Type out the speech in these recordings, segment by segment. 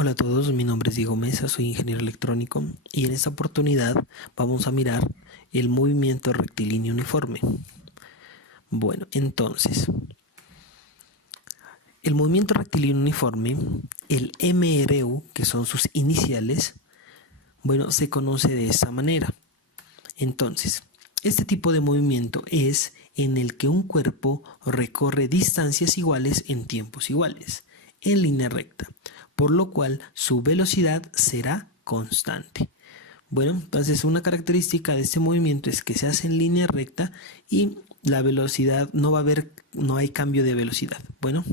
Hola a todos, mi nombre es Diego Mesa, soy ingeniero electrónico y en esta oportunidad vamos a mirar el movimiento rectilíneo uniforme. Bueno, entonces, el movimiento rectilíneo uniforme, el MRU, que son sus iniciales, bueno, se conoce de esta manera. Entonces, este tipo de movimiento es en el que un cuerpo recorre distancias iguales en tiempos iguales, en línea recta, por lo cual su velocidad será constante. Bueno, entonces una característica de este movimiento es que se hace en línea recta y la velocidad no hay cambio de velocidad. Bueno,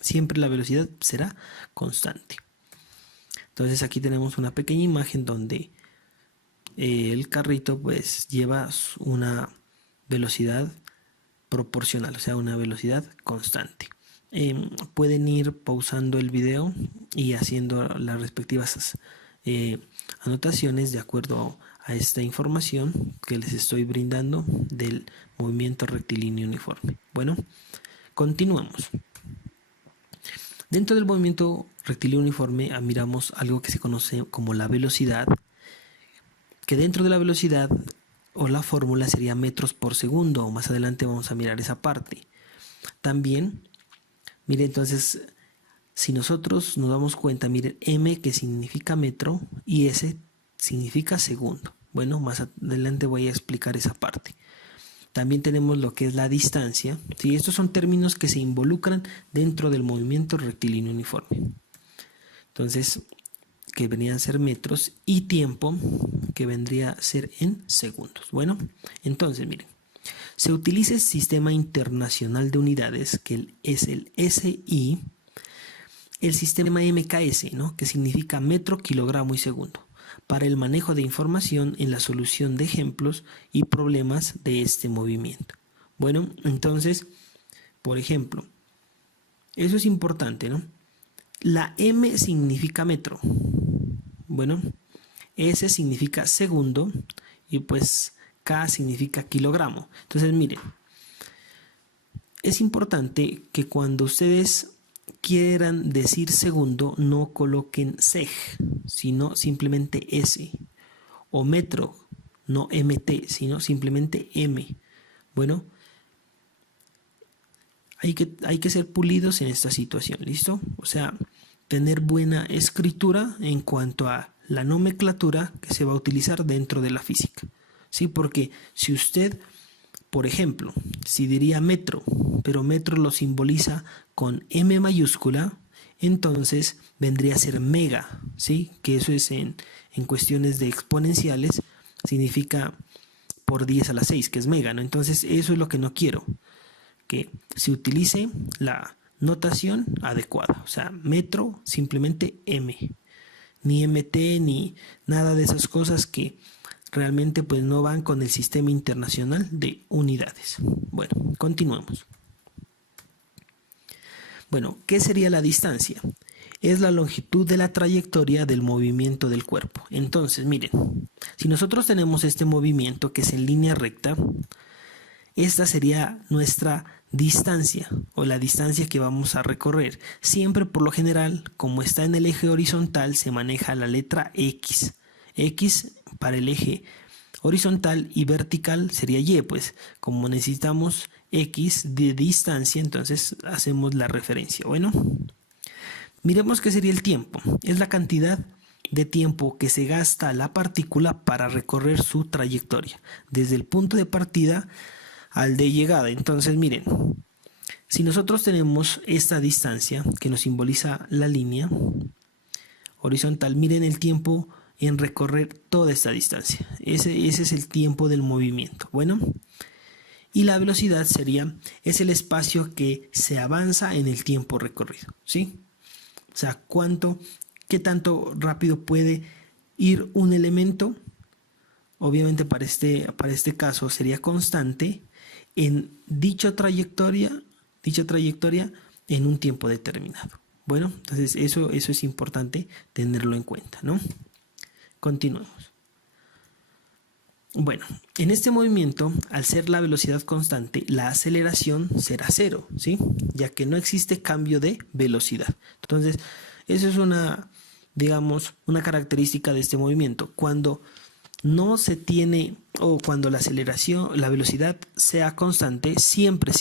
siempre la velocidad será constante. Entonces aquí tenemos una pequeña imagen donde el carrito pues lleva una velocidad proporcional, o sea, una velocidad constante. Pueden ir pausando el video y haciendo las respectivas anotaciones de acuerdo a esta información que les estoy brindando del movimiento rectilíneo uniforme. Bueno, continuamos. Dentro del movimiento rectilíneo uniforme miramos algo que se conoce como la velocidad, que dentro de la velocidad o la fórmula sería metros por segundo. Más adelante vamos a mirar esa parte. También, mire, entonces, si nosotros nos damos cuenta, miren, M que significa metro y S significa segundo. Bueno, más adelante voy a explicar esa parte. También tenemos lo que es la distancia. ¿Sí? Estos son términos que se involucran dentro del movimiento rectilíneo uniforme. Entonces, que vendrían a ser metros, y tiempo, que vendría a ser en segundos. Bueno, entonces miren, se utiliza el Sistema Internacional de Unidades, que es el SI, el sistema MKS, ¿no? Que significa metro, kilogramo y segundo, para el manejo de información en la solución de ejemplos y problemas de este movimiento. Bueno, entonces, por ejemplo, eso es importante, ¿no? La M significa metro. Bueno, S significa segundo y pues K significa kilogramo. Entonces, miren, es importante que cuando ustedes quieran decir segundo no coloquen seg, sino simplemente S. O metro, no MT, sino simplemente M. Bueno, hay que ser pulidos en esta situación, ¿listo? O sea, tener buena escritura en cuanto a la nomenclatura que se va a utilizar dentro de la física. ¿Sí? Porque si usted, por ejemplo, si diría metro, pero metro lo simboliza con M mayúscula, entonces vendría a ser mega, ¿sí? Que eso es en cuestiones de exponenciales, significa por 10 a la 6, que es mega, ¿no? Entonces eso es lo que no quiero, que se utilice la notación adecuada, o sea, metro simplemente M, ni MT ni nada de esas cosas que realmente pues no van con el Sistema Internacional de Unidades. Bueno, continuemos. Bueno, ¿qué sería la distancia? Es la longitud de la trayectoria del movimiento del cuerpo. Entonces, miren, si nosotros tenemos este movimiento que es en línea recta, esta sería nuestra distancia o la distancia que vamos a recorrer. Siempre por lo general, como está en el eje horizontal, se maneja la letra X. X para el eje horizontal y vertical sería Y, pues como necesitamos X de distancia, entonces hacemos la referencia. Bueno, miremos qué sería el tiempo. Es la cantidad de tiempo que se gasta la partícula para recorrer su trayectoria, desde el punto de partida al de llegada. Entonces miren, si nosotros tenemos esta distancia que nos simboliza la línea horizontal, miren el tiempo en recorrer toda esta distancia. Ese es el tiempo del movimiento. Bueno, y la velocidad es el espacio que se avanza en el tiempo recorrido, ¿sí? O sea, qué tanto rápido puede ir un elemento. Obviamente para este caso sería constante en dicha trayectoria en un tiempo determinado. Bueno, entonces eso es importante tenerlo en cuenta, ¿no? Continuemos. Bueno, en este movimiento, al ser la velocidad constante, la aceleración será cero, ¿sí? Ya que no existe cambio de velocidad. Entonces, eso es una digamos, una característica de este movimiento. Cuando no se tiene, o cuando la aceleración, la velocidad sea constante, siempre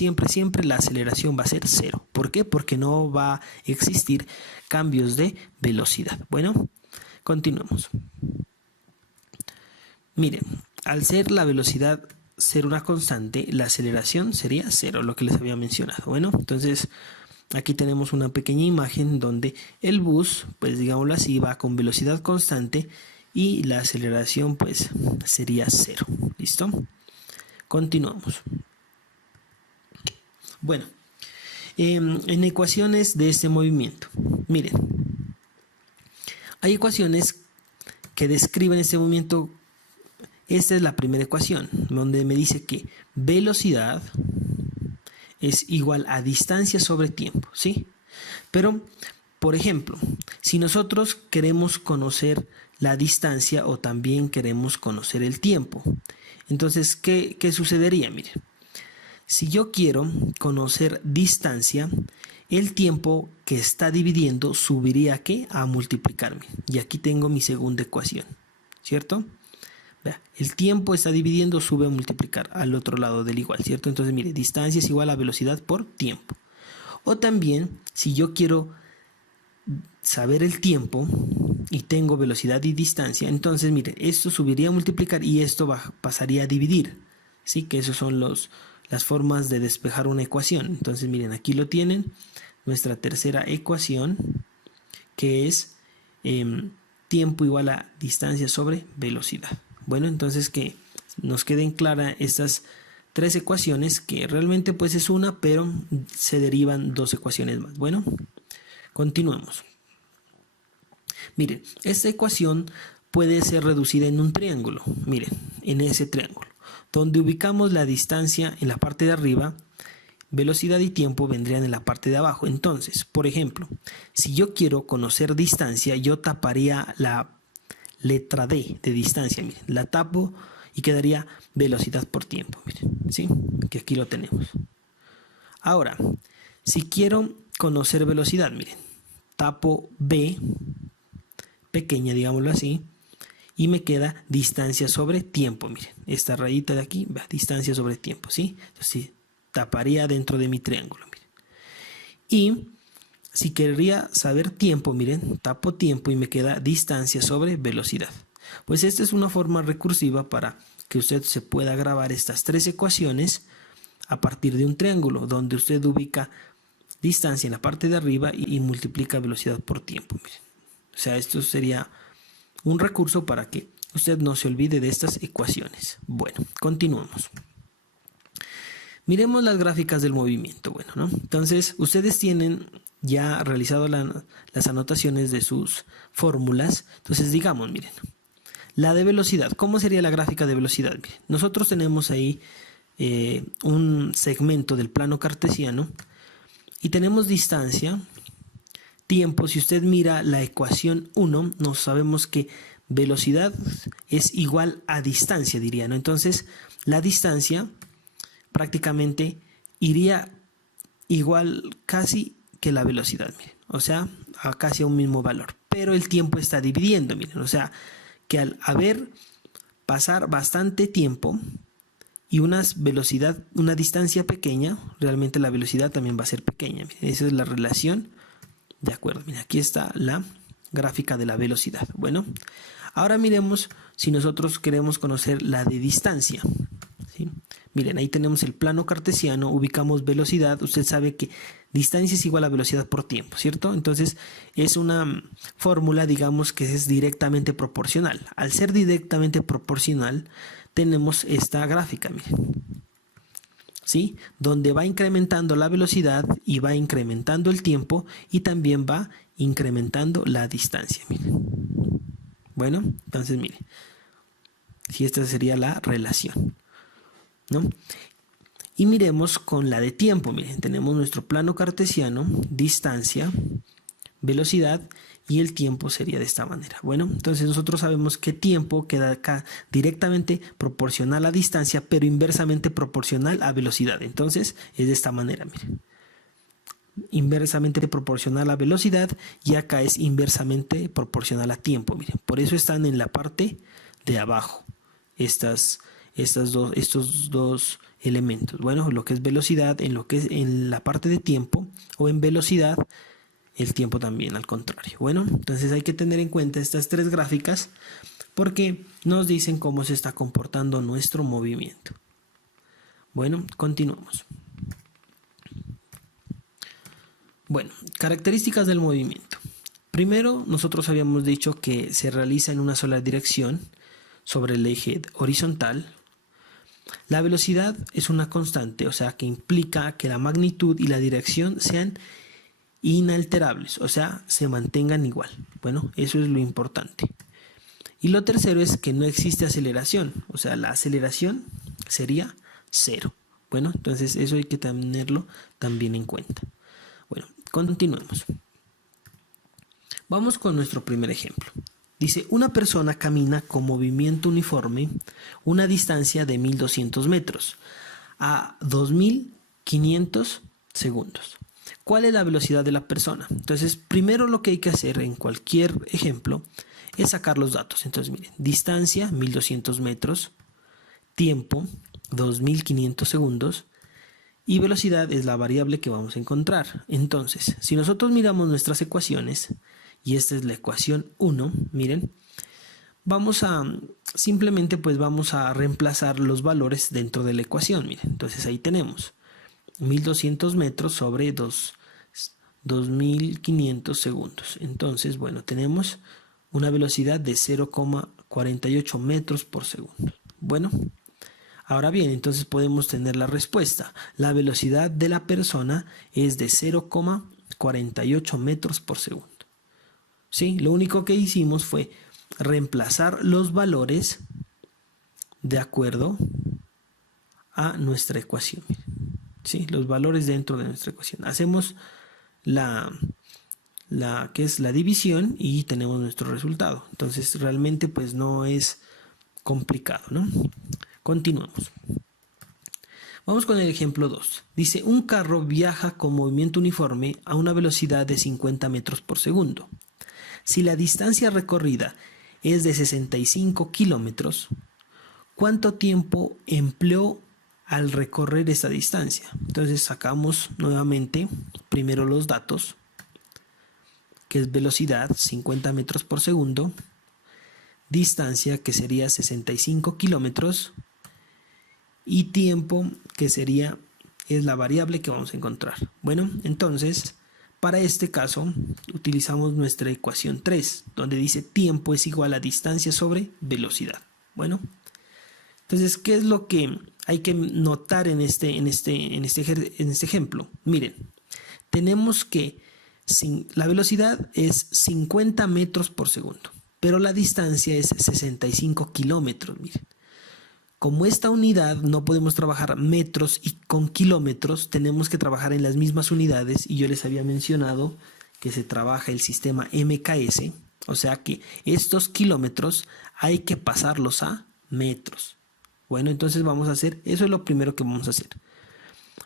la aceleración va a ser cero. ¿Por qué? Porque no va a existir cambios de velocidad. Bueno, continuamos. Miren, al ser la velocidad ser una constante, la aceleración sería cero, lo que les había mencionado. Bueno, entonces aquí tenemos una pequeña imagen donde el bus, pues digámoslo así, va con velocidad constante y la aceleración pues sería cero. ¿Listo? Continuamos. Bueno, en ecuaciones de este movimiento, miren, hay ecuaciones que describen este movimiento. Esta es la primera ecuación, donde me dice que velocidad es igual a distancia sobre tiempo, ¿sí? Pero, por ejemplo, si nosotros queremos conocer la distancia o también queremos conocer el tiempo, entonces, ¿qué sucedería? Miren, si yo quiero conocer distancia, el tiempo que está dividiendo subiría ¿a qué? A multiplicarme. Y aquí tengo mi segunda ecuación, ¿cierto? Vea, el tiempo está dividiendo, sube a multiplicar al otro lado del igual, ¿cierto? Entonces, mire, distancia es igual a velocidad por tiempo. O también, si yo quiero saber el tiempo y tengo velocidad y distancia, entonces, mire, esto subiría a multiplicar y esto pasaría a dividir, ¿sí? Que esos son las formas de despejar una ecuación. Entonces, miren, aquí lo tienen, nuestra tercera ecuación, que es tiempo igual a distancia sobre velocidad. Bueno, entonces que nos queden claras estas tres ecuaciones, que realmente pues es una, pero se derivan dos ecuaciones más. Bueno, continuemos. Miren, esta ecuación puede ser reducida en un triángulo. Miren, en ese triángulo, donde ubicamos la distancia en la parte de arriba, velocidad y tiempo vendrían en la parte de abajo. Entonces, por ejemplo, si yo quiero conocer distancia, yo taparía la letra D de distancia, miren, la tapo y quedaría velocidad por tiempo, miren, ¿sí? Que aquí lo tenemos. Ahora, si quiero conocer velocidad, miren, tapo B, pequeña, digámoslo así, y me queda distancia sobre tiempo, miren, esta rayita de aquí, distancia sobre tiempo, ¿sí? Entonces, taparía dentro de mi triángulo, miren. Y si querría saber tiempo, miren, tapo tiempo y me queda distancia sobre velocidad. Pues esta es una forma recursiva para que usted se pueda grabar estas tres ecuaciones a partir de un triángulo, donde usted ubica distancia en la parte de arriba y multiplica velocidad por tiempo, miren. O sea, esto sería un recurso para que usted no se olvide de estas ecuaciones. Bueno, continuamos. Miremos las gráficas del movimiento. Bueno, ¿no? Entonces, ustedes tienen ya realizado las anotaciones de sus fórmulas. Entonces, digamos, miren, la de velocidad. ¿Cómo sería la gráfica de velocidad? Miren, nosotros tenemos ahí un segmento del plano cartesiano y tenemos distancia, tiempo. Si usted mira la ecuación 1, nos sabemos que velocidad es igual a distancia, diría, ¿no? Entonces, la distancia prácticamente iría igual casi que la velocidad, miren, o sea, a casi a un mismo valor, pero el tiempo está dividiendo, miren, o sea, que al pasar bastante tiempo y una distancia pequeña, realmente la velocidad también va a ser pequeña, miren, esa es la relación, de acuerdo, miren, aquí está la gráfica de la velocidad. Bueno, ahora miremos si nosotros queremos conocer la de distancia, ¿sí? Miren, ahí tenemos el plano cartesiano, ubicamos velocidad, usted sabe que distancia es igual a velocidad por tiempo, ¿cierto? Entonces es una fórmula, digamos, que es directamente proporcional. Al ser directamente proporcional, tenemos esta gráfica, miren, ¿sí? Donde va incrementando la velocidad y va incrementando el tiempo y también va incrementando la distancia, miren. Bueno, entonces miren, si esta sería la relación, ¿no? Y miremos con la de tiempo. Miren, tenemos nuestro plano cartesiano, distancia, velocidad y el tiempo sería de esta manera. Bueno, entonces nosotros sabemos que tiempo queda acá directamente proporcional a distancia, pero inversamente proporcional a velocidad. Entonces es de esta manera, miren. inversamente proporcional a velocidad y acá es inversamente proporcional a tiempo. Miren, por eso están en la parte de abajo estos dos elementos. Bueno, lo que es velocidad en la parte de tiempo, o en velocidad el tiempo también al contrario. Bueno, entonces hay que tener en cuenta estas tres gráficas porque nos dicen cómo se está comportando nuestro movimiento. Bueno, continuamos. Bueno, características del movimiento. Primero, nosotros habíamos dicho que se realiza en una sola dirección sobre el eje horizontal. La velocidad es una constante, o sea que implica que la magnitud y la dirección sean inalterables, o sea, se mantengan igual. Bueno, eso es lo importante. Y lo tercero es que no existe aceleración, o sea, la aceleración sería cero. Bueno, entonces eso hay que tenerlo también en cuenta. Bueno, continuemos. Vamos con nuestro primer ejemplo. Dice, una persona camina con movimiento uniforme una distancia de 1200 metros a 2500 segundos. ¿Cuál es la velocidad de la persona? Entonces, primero lo que hay que hacer en cualquier ejemplo es sacar los datos. Entonces, miren, distancia 1200 metros, tiempo 2500 segundos y velocidad es la variable que vamos a encontrar. Entonces, si nosotros miramos nuestras ecuaciones, y esta es la ecuación 1, miren, simplemente pues vamos a reemplazar los valores dentro de la ecuación. Miren, entonces ahí tenemos 1200 metros sobre 2500 segundos. Entonces, bueno, tenemos una velocidad de 0,48 metros por segundo. Bueno, ahora bien, entonces podemos tener la respuesta. La velocidad de la persona es de 0,48 metros por segundo. ¿Sí? Lo único que hicimos fue reemplazar los valores de acuerdo a nuestra ecuación. ¿Sí? Los valores dentro de nuestra ecuación. Hacemos que es la división y tenemos nuestro resultado. Entonces realmente pues no es complicado, ¿no? Continuamos. Vamos con el ejemplo 2. Dice, un carro viaja con movimiento uniforme a una velocidad de 50 metros por segundo. Si la distancia recorrida es de 65 kilómetros, ¿cuánto tiempo empleó al recorrer esta distancia? Entonces sacamos nuevamente primero los datos, que es velocidad 50 metros por segundo, distancia que sería 65 kilómetros y tiempo que es la variable que vamos a encontrar. Bueno, entonces para este caso utilizamos nuestra ecuación 3, donde dice tiempo es igual a distancia sobre velocidad. Bueno, entonces, ¿qué es lo que hay que notar en este ejemplo? Miren, tenemos que la velocidad es 50 metros por segundo, pero la distancia es 65 kilómetros. Miren, como esta unidad no podemos trabajar metros y con kilómetros, tenemos que trabajar en las mismas unidades y yo les había mencionado que se trabaja el sistema MKS, o sea que estos kilómetros hay que pasarlos a metros. Bueno, entonces vamos a hacer, eso es lo primero que vamos a hacer.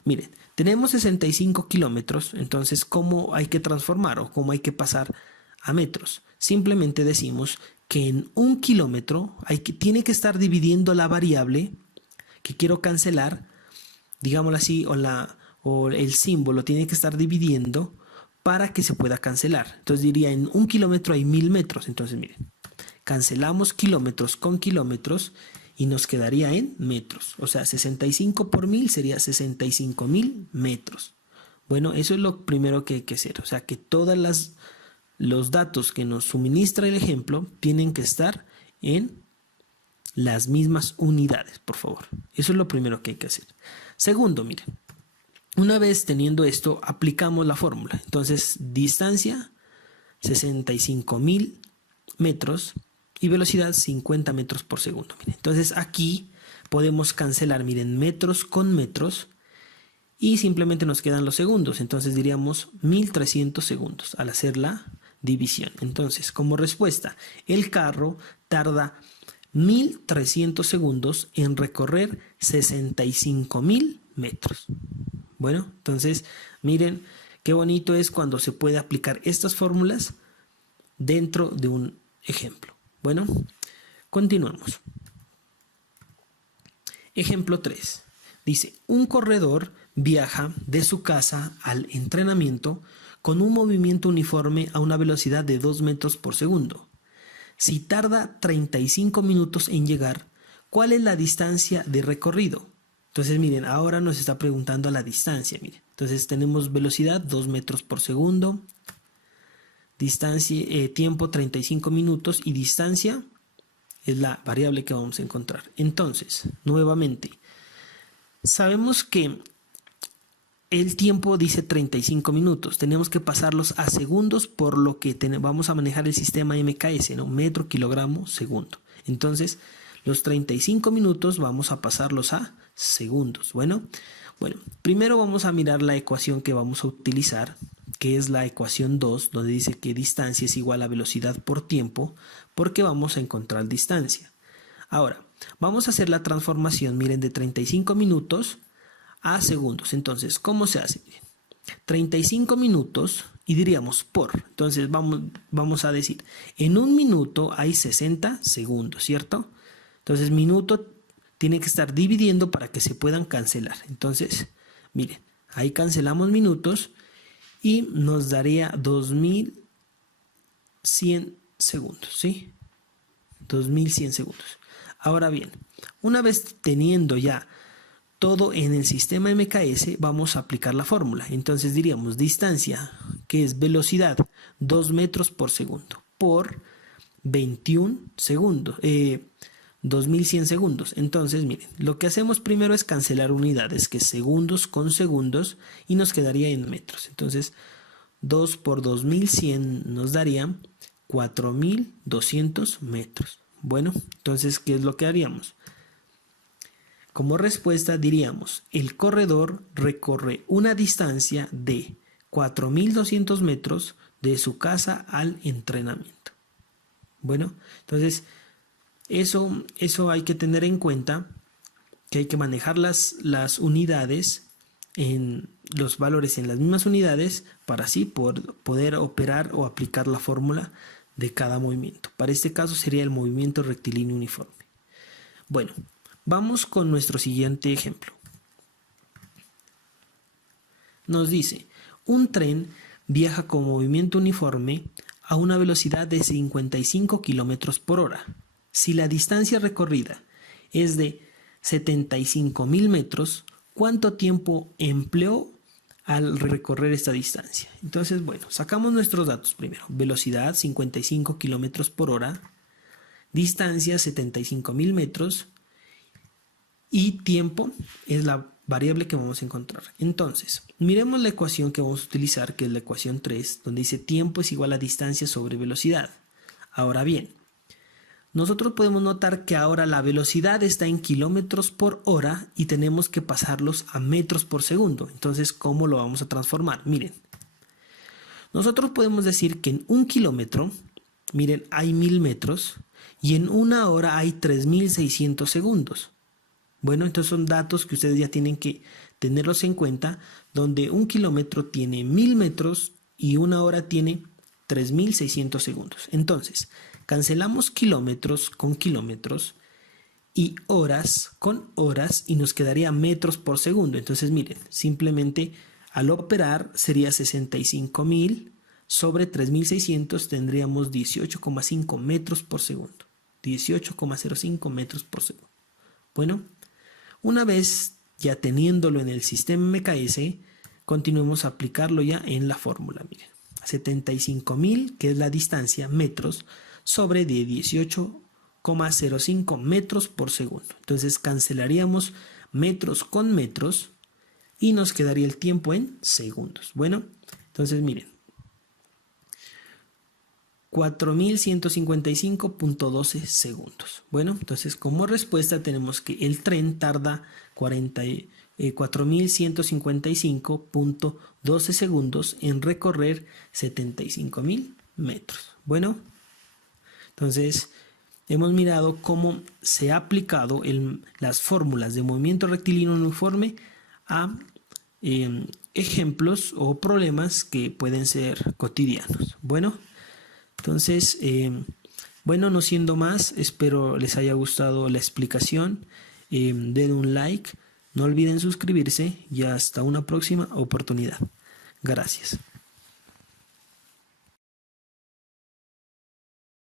Miren, tenemos 65 kilómetros, entonces ¿cómo hay que transformar o cómo hay que pasar a metros? Simplemente decimos que en 1 kilómetro tiene que estar dividiendo la variable que quiero cancelar, digámoslo así, o el símbolo tiene que estar dividiendo para que se pueda cancelar. Entonces diría, en 1 kilómetro hay 1000 metros. Entonces miren, cancelamos kilómetros con kilómetros y nos quedaría en metros. O sea, 65 por 1000 sería 65.000 metros. Bueno, eso es lo primero que hay que hacer. O sea, que los datos que nos suministra el ejemplo tienen que estar en las mismas unidades, por favor. Eso es lo primero que hay que hacer. Segundo, miren, una vez teniendo esto, aplicamos la fórmula. Entonces, distancia 65.000 metros y velocidad 50 metros por segundo. Miren. Entonces, aquí podemos cancelar, miren, metros con metros y simplemente nos quedan los segundos. Entonces, diríamos 1300 segundos al hacer la división. Entonces, como respuesta, el carro tarda 1300 segundos en recorrer 65.000 metros. Bueno, entonces miren Qué bonito es cuando se puede aplicar estas fórmulas dentro de un ejemplo. Bueno, continuamos. Ejemplo 3. Dice, un corredor viaja de su casa al entrenamiento con un movimiento uniforme a una velocidad de 2 metros por segundo. Si tarda 35 minutos en llegar, ¿cuál es la distancia de recorrido? Entonces, miren, ahora nos está preguntando la distancia. Miren. Entonces, tenemos velocidad 2 metros por segundo, distancia, tiempo 35 minutos y distancia es la variable que vamos a encontrar. Entonces, nuevamente, sabemos que el tiempo dice 35 minutos. Tenemos que pasarlos a segundos, por lo que vamos a manejar el sistema MKS, ¿no? Metro, kilogramo, segundo. Entonces, los 35 minutos vamos a pasarlos a segundos. Bueno, primero vamos a mirar la ecuación que vamos a utilizar, que es la ecuación 2, donde dice que distancia es igual a velocidad por tiempo, porque vamos a encontrar distancia. Ahora, vamos a hacer la transformación, miren, de 35 minutos a segundos. Entonces, ¿cómo se hace? Miren, 35 minutos y diríamos por. Entonces, vamos a decir, en un minuto hay 60 segundos, ¿cierto? Entonces, minuto tiene que estar dividiendo para que se puedan cancelar. Entonces, miren, ahí cancelamos minutos y nos daría 2100 segundos, ¿sí? 2100 segundos. Ahora bien, una vez teniendo ya todo en el sistema MKS, vamos a aplicar la fórmula. Entonces diríamos distancia, que es velocidad, 2 metros por segundo, por 21 segundos, 2100 segundos. Entonces, miren, lo que hacemos primero es cancelar unidades, que es segundos con segundos, y nos quedaría en metros. Entonces, 2 por 2100 nos daría 4200 metros. Bueno, entonces, ¿qué es lo que haríamos? Como respuesta diríamos, el corredor recorre una distancia de 4200 metros de su casa al entrenamiento. Bueno, entonces eso hay que tener en cuenta, que hay que manejar las unidades, en los valores en las mismas unidades, para así poder operar o aplicar la fórmula de cada movimiento. Para este caso sería el movimiento rectilíneo uniforme. Bueno, vamos con nuestro siguiente ejemplo. Nos dice, un tren viaja con movimiento uniforme a una velocidad de 55 kilómetros por hora. Si la distancia recorrida es de 75.000 metros, ¿cuánto tiempo empleó al recorrer esta distancia? Entonces, bueno, sacamos nuestros datos primero. Velocidad 55 kilómetros por hora, distancia 75.000 metros y tiempo es la variable que vamos a encontrar. Entonces, miremos la ecuación que vamos a utilizar, que es la ecuación 3, donde dice tiempo es igual a distancia sobre velocidad. Ahora bien, nosotros podemos notar que ahora la velocidad está en kilómetros por hora y tenemos que pasarlos a metros por segundo. Entonces, ¿cómo lo vamos a transformar? Miren, nosotros podemos decir que en un kilómetro, miren, hay 1000 metros y en una hora hay 3600 segundos. Bueno, entonces son datos que ustedes ya tienen que tenerlos en cuenta, donde un kilómetro tiene 1000 metros y una hora tiene 3600 segundos. Entonces, cancelamos kilómetros con kilómetros y horas con horas y nos quedaría metros por segundo. Entonces, miren, simplemente al operar sería 65.000 sobre 3600, tendríamos 18,5 metros por segundo. 18,05 metros por segundo. Bueno, una vez ya teniéndolo en el sistema MKS, continuemos a aplicarlo ya en la fórmula. Miren, 75.000, que es la distancia, metros, sobre de 18,05 metros por segundo. Entonces cancelaríamos metros con metros y nos quedaría el tiempo en segundos. Bueno, entonces miren, 4155.12 segundos. Bueno, entonces como respuesta tenemos que el tren tarda 4155.12 segundos en recorrer 75.000 metros. Bueno, entonces hemos mirado cómo se ha aplicado las fórmulas de movimiento rectilíneo uniforme a ejemplos o problemas que pueden ser cotidianos. Bueno, entonces, bueno, no siendo más, espero les haya gustado la explicación. Den un like, no olviden suscribirse y hasta una próxima oportunidad. Gracias.